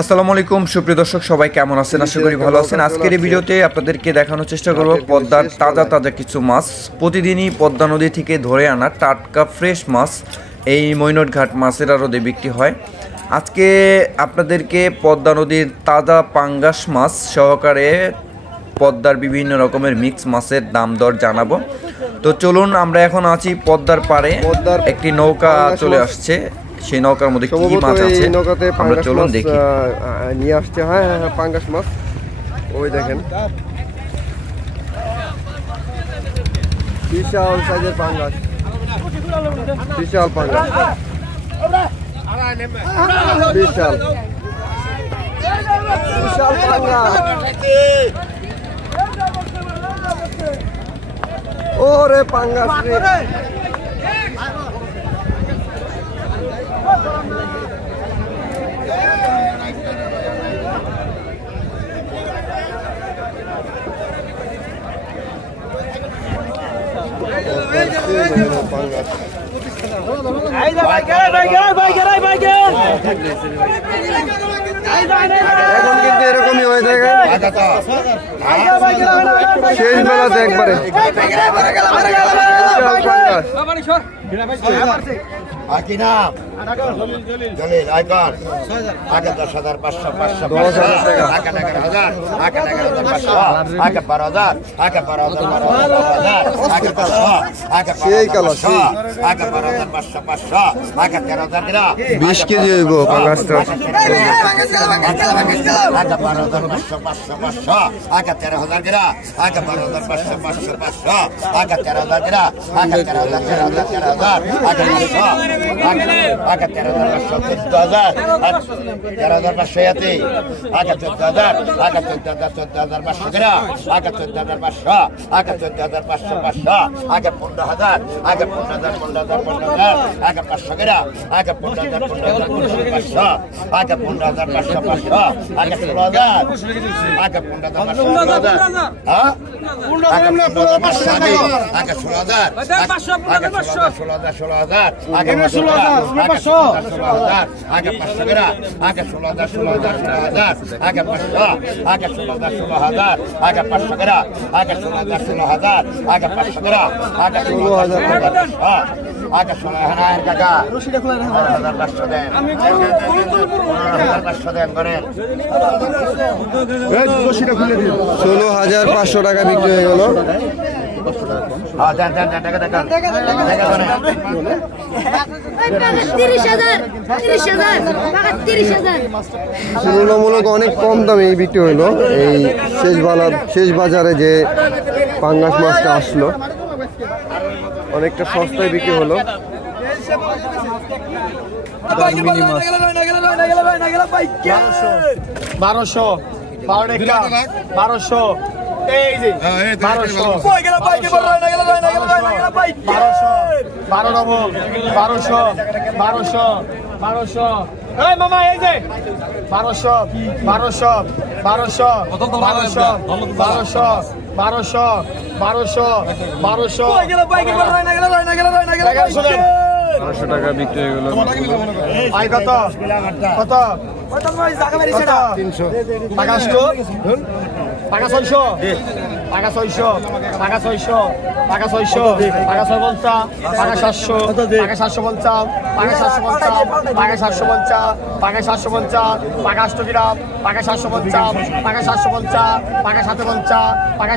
আসসালামু আলাইকুম সুপ্রিয় দর্শক, সবাই কেমন আছেন? আশা করি ভালো আছেন। আজকের এই ভিডিওতে আপনাদেরকে দেখানোর চেষ্টা করব পদ্মার তাজা কিছু মাছ। প্রতিদিনই পদ্মা নদী থেকে ধরে আনা টাটকা ফ্রেশ মাছ এই মৈনটঘাট মাছের আড়তে বিক্রি হয়। আজকে আপনাদেরকে পদ্মা নদীর তাজা পাঙ্গাস মাছ সহকারে পদ্মার বিভিন্ন রকমের মিক্স মাছের দাম দর জানাবো। তো চলুন, আমরা এখন আছি পদ্মার পাড়ে। একটি নৌকা চলে আসছে, সেই নৌকার মধ্যে কি মাছ আছে আমরা চলুন দেখি। নিয়ে আসছে হ্যাঁ পাঙ্গাস মাছ, ওই দেখেন বিশাল সাইজের পাঙ্গাস, বিশাল পাঙ্গাস, বিশাল বিশাল পাঙ্গাস। ওরে পাঙ্গাস রে, এখন কিন্তু এরকমই হয়ে থাকে শেষ বেলাতে একবারে সেই কালো 20 কেজি হইব পাঙ্গাসটা। 13,000 গ্রাম, 12,500, 13,000 গ্রাম, 13,000, 13,500, 13,500, 14,000, 14,500 গ্রাম, 14,500, 15,000, 15,000, 500 গ্রাম, 15,000, 15,500, 15,500, 16,000, 15,500, হ্যাঁ 16,000, 16,000, 500 গ্রাম, 16,000, 16,000, 16,000, 500 গ্রাম, 16,000, 500 গ্রাম, 16,000 টাকা 15,500 দেন, 15,500 দেন করেন। 16,500 টাকা বিক্রি হয়ে গেল। তুলনামূলক অনেক কম দামে বিক্রি হইলো এই শেষ বাজারে যে পাঙ্গাস মাছটা আসলো, অনেকটা সস্তায় বিক্রি হলো। 1200 এই যে 1200 12 ডবল 1200 এই মামা এই যে 1200 টাকা বিক্রি হয়ে গেল। আই কত কত টাকা 600 টাকা 600 টাকা 600 টাকা 600 টাকা 650 টাকা 700 টাকা 750 টাকা 750 টাকা 750 টাকা 750 টাকা 8 গ্রাম টাকা 750 টাকা 750 টাকা 750 টাকা 750 টাকা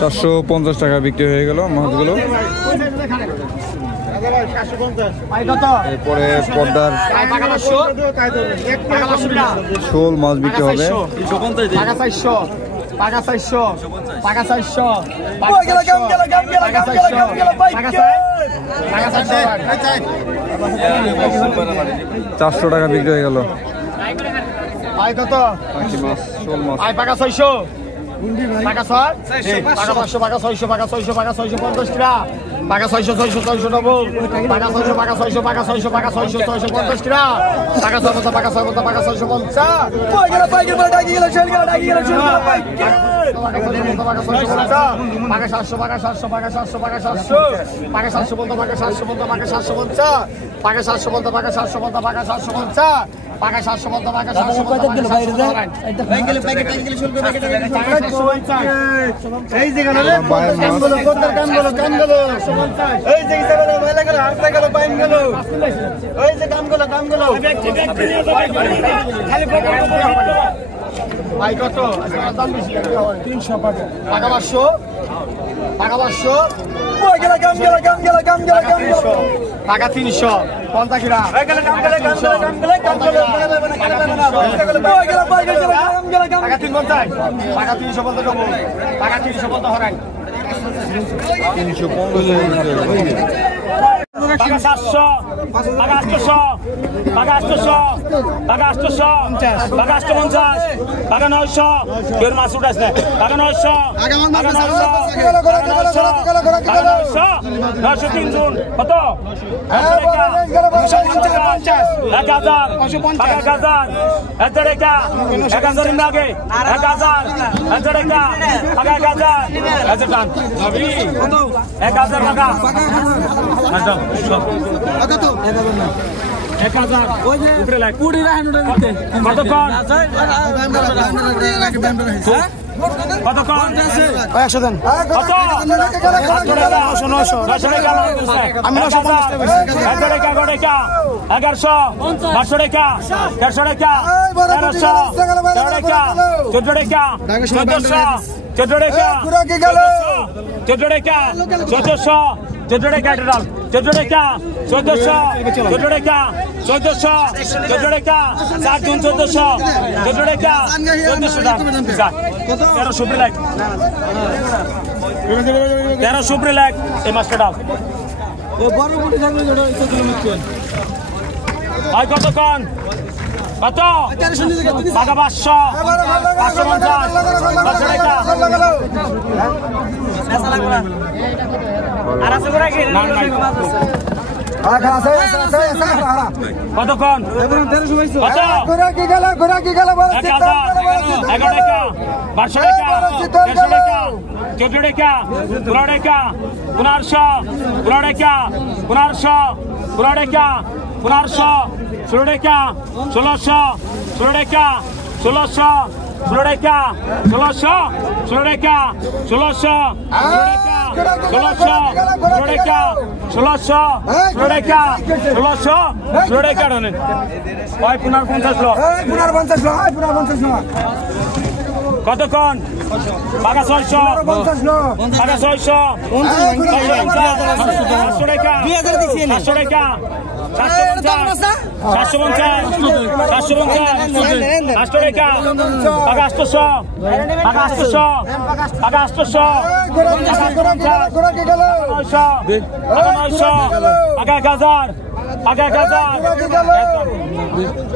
750 টাকা বিক্রি হয়ে গেল মাছগুলো। এরপরে পদ্মার শোল মাছ বিক্রি হবে। টাকা 400 টাকা 400 টাকা 400 400 টাকা বিক্রি হয়ে গেল। আয় কত মাছ শোল মাছ আয় টাকা 600 টাকা 6 টাকা 500 টাকা 600 টাকা 600 টাকা 650 টাকা পাকা 600 ডবল পাকা 600 পাকা 600 পাকা 600 পাকা 600 650 কিরা পাকা 650 পাকা 650 পাকা 650 কই গেল পাই গেল ডাকি গেল শেল গেল ডাকি গেল শেল গেল পাই পাকা 650 পাকা 700 পাকা 700 পাকা 700 পাকা 700 পাকা 700 বলতো পাকা 700 বলতো পাকা 750 পাকা 700 বলতো পাকা 700 বলতো পাকা 750 পাকা 700 বলতো পাকা 700 বলতো দিল বাইরে ভাই গেল প্যাকেট শুরু করে প্যাকেট এই যে গেল কামগুলো কোথার কামগুলো এই যে হিসাবে ভাই লাগলো হাতে গেল পাইন গেল এই যে কামগুলো খালি ভাই কত দাম বেশি 300 টাকা 500 কই গেল কাম গেল টাকা 300 কোনটা কিরা টাকা 350 টাকা 300 বলতে দেবো টাকা 300 বলতে হরাই 300 টাকা 700 টাকা 800 টাকা 800 টাকা 800 টাকা 850 টাকা 900 এর মাছ উঠাস না টাকা 900 টাকা 903 জন কত 1000 লাগে 1000 টাকা 1000 টাকা 1000 উপরে লাগ 20 রাখেন কতক্ষণ কতক্ষণ 100 দেন কত 900 আমি 950 টাকা 1100 1200 টাকা 1300 টাকা 1300 টাকা 14 টাকা 1400 টাকা 14 টাকা 1400 টাকা ডাল 14 টাকা 1400 টাকা 1400 টাকা 7 জুন 1400 টাকা 1400 টাকা 1300 লাখ 1300 লাখ এই মাছটা ডাল বড় কোটি থাকলে ভাই কতক্ষণ কত টাকা 500 550 টাকা কতক্ষণ টাকা 1200 টাকা 1300 টাকা 14 টাকা 15 টাকা 1500 15 টাকা 1500 15 টাকা 1500 16 টাকা 1600 16 টাকা 1600 16 টাকা 1600 16 টাকা 1600 16 টাকা 1600 16 টাকা 1600 16 টাকা 1600 16 টাকা ডনে ভাই 50 লোক 50 কতক্ষণ টাকা 600 টাকা 600 500 টাকা 500 টাকা 750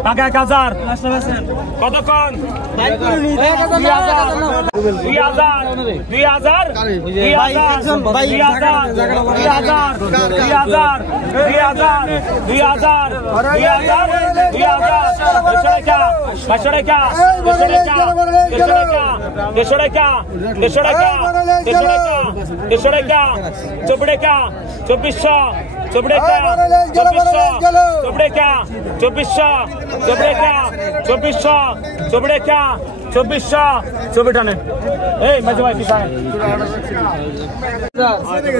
টাকা 1000 কতক্ষণ 24 টানে এই মাঝে ভাই পিছায়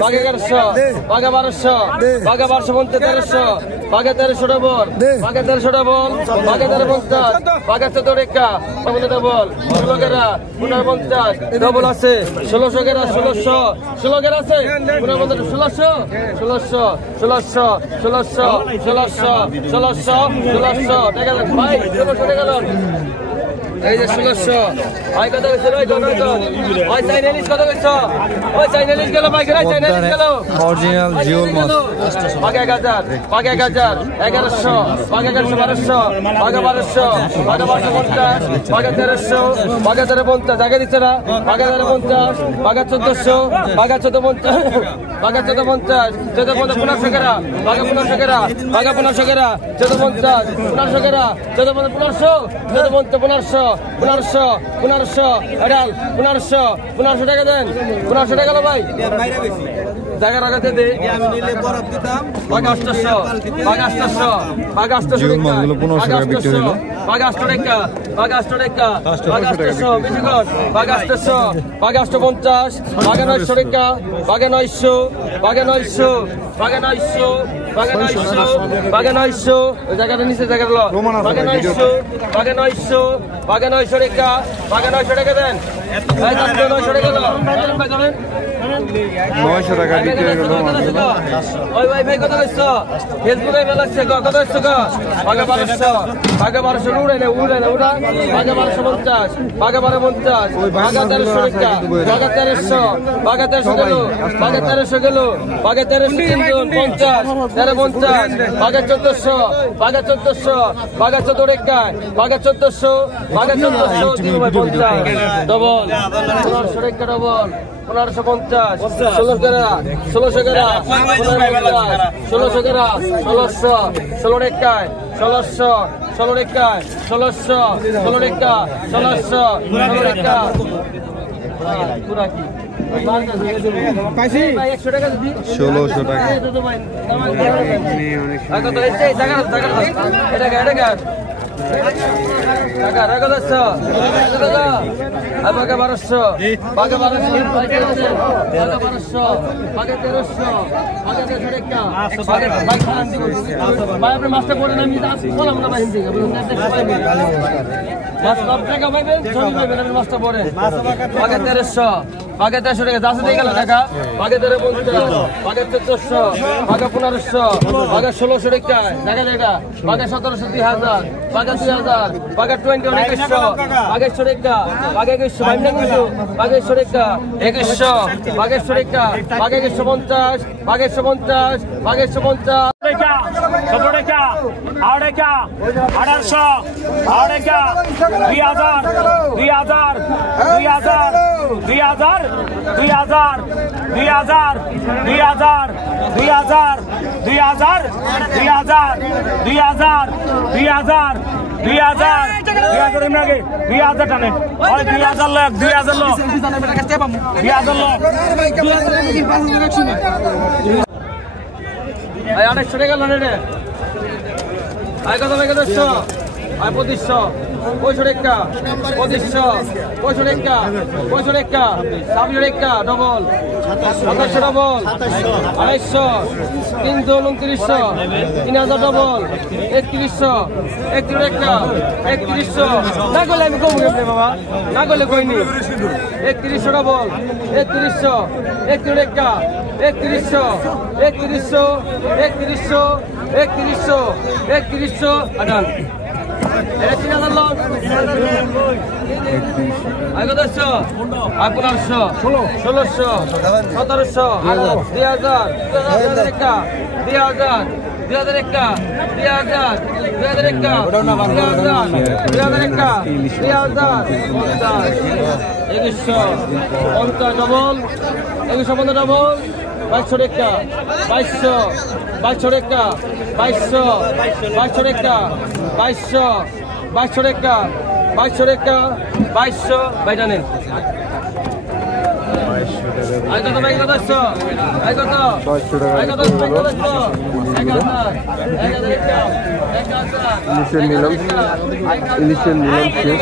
বাগে 1100 বাগে 1200 বাগে 1200 বলতে 1300 বাগে 1300 ডবল বাগে 1300 ডবল বাগে 1350 বাগে 14 টাকা বলতে ডবল 16 গেরা 49 ডবল আছে 1600 গেরা 16 গেরা আছে 1600 টাকা ভাই 1600 টাকা এই যে 1600 ভাই কত হইছে ভাই কত ভাই চাইনিজ কত কইছো ওই চাইনিজ গেল ভাই চাইনিজ গেল অরিজিনাল জিওল মাছ ভাগে 1000 ভাগে 1100 ভাগে 1200 ভাগে 1200 ভাগে 1250 ভাগে 1300 ভাগে 1350 জায়গা দিচ্ছে না ভাগে 1350 ভাগে 1400 ভাগে 1450 বাঘা 1450 1500 কেরা বাঘা 1500 কেরা বাঘা 1500 কেরা 1450 1500 কেরা 1500 এডাল 1500 টাকা দেন 1500 টাকা লো ভাই জায়গা রাখাতে দে বাঘা 800 বাঘা 800 বাঘা 800 বাঘা 800 বাঘা 800 টাকা বাঘা 800 টাকা বাঘা 800 বেশি কর বাঘা 800 বাঘা 850 বাঘা 900 টাকা বাঘা 900 বাঘা 900 বাঘা 900 বাঘা 900 বাঘা 900 ওই জায়গাটা নিচে জায়গা লো বাঘা 900 বাঘা 900 বাঘা 900 টাকা বাঘা 900 টাকা দেন ভাই 900 টাকা দাও ভাই করেন 900 টাকা বিক্রি হলো ওই ভাই ভাই কত কইছো ফেসবুকে মেলাচ্ছে কত কইছো গো বাঘা 1200 বাঘা 1200 উড়াই না উড়া বাঘা 1250 বাঘা 1250 বাঘা 1300 টাকা বাঘা 1300 বাঘা 1300 গেল বাঘা 1300 গেল বাঘা 1300 তিনজন 50 1350 বাঘা 1400 বাঘা 1400 বাঘা 14 টাকা বাঘা 1400 বাঘা 1400 তিন ভাই 50 ডবল 1500 টাকা ডবল 1550 1600 টাকা 1600 টাকা 1600 টাকা 1600 16 টাকা 1600 16 টাকা 1600 16 টাকা 1600 16 টাকা পুরা কি ভাই 100 টাকা দিবি 1600 টাকা কত হইছে টাকা এটা টাকা টাকা রাখো দছো দাদা বাঘা 1200 বাঘা 1200 বাঘা 1300 বাঘা 1300 টাকা বাঘা ভাই খান দিব ভাই আপনি মাস্টার পড়ে না আমি বললাম না ভাই হিন্দি মাস কত টাকা পাইবেন ছবি পাইবেন আপনি মাস্টার পড়ে বাঘা 1300 বাঘা 1300 টাকা দাসে দিয়ে গেল টাকা বাঘা 1350 বাঘা 1400 বাঘা 1500 বাঘা 1600 টাকা জায়গা জায়গা বাঘা 1700 2000 বাঘা 2000 বাঘা 2100 বাঘা 100 টাকা বাঘা 2100 ভাই না কিন্তু বাঘা 100 টাকা 2100 বাঘা 100 টাকা বাঘা 150 বাঘা 150 বাঘা 150 800 টাকা লোন রে আয় কত টাকা 200 আয় 2500 500 টাকা 2500 500 টাকা 500 টাকা 700 টাকা ডবল 2700 ডবল 250 329 3000 ডবল 3100 টাকা 3100 না করলে আমি কম রে বাবা না করলে কইনি 3100 ডবল 3100 টাকা 3100 আদান এটা 3000 লোন আয় কত 1500 1600 1700 2000 টাকা 2000 টাকা 2000 টাকা 2150 ডবল 2150 ডবল 2200 টাকা 2200 টাকা 2200 টাকা 2200 টাকা 2200 ভাই জানেন আয় কত ভাই কত আয় কত 500 টাকা ইলিশের নিলাম শেষ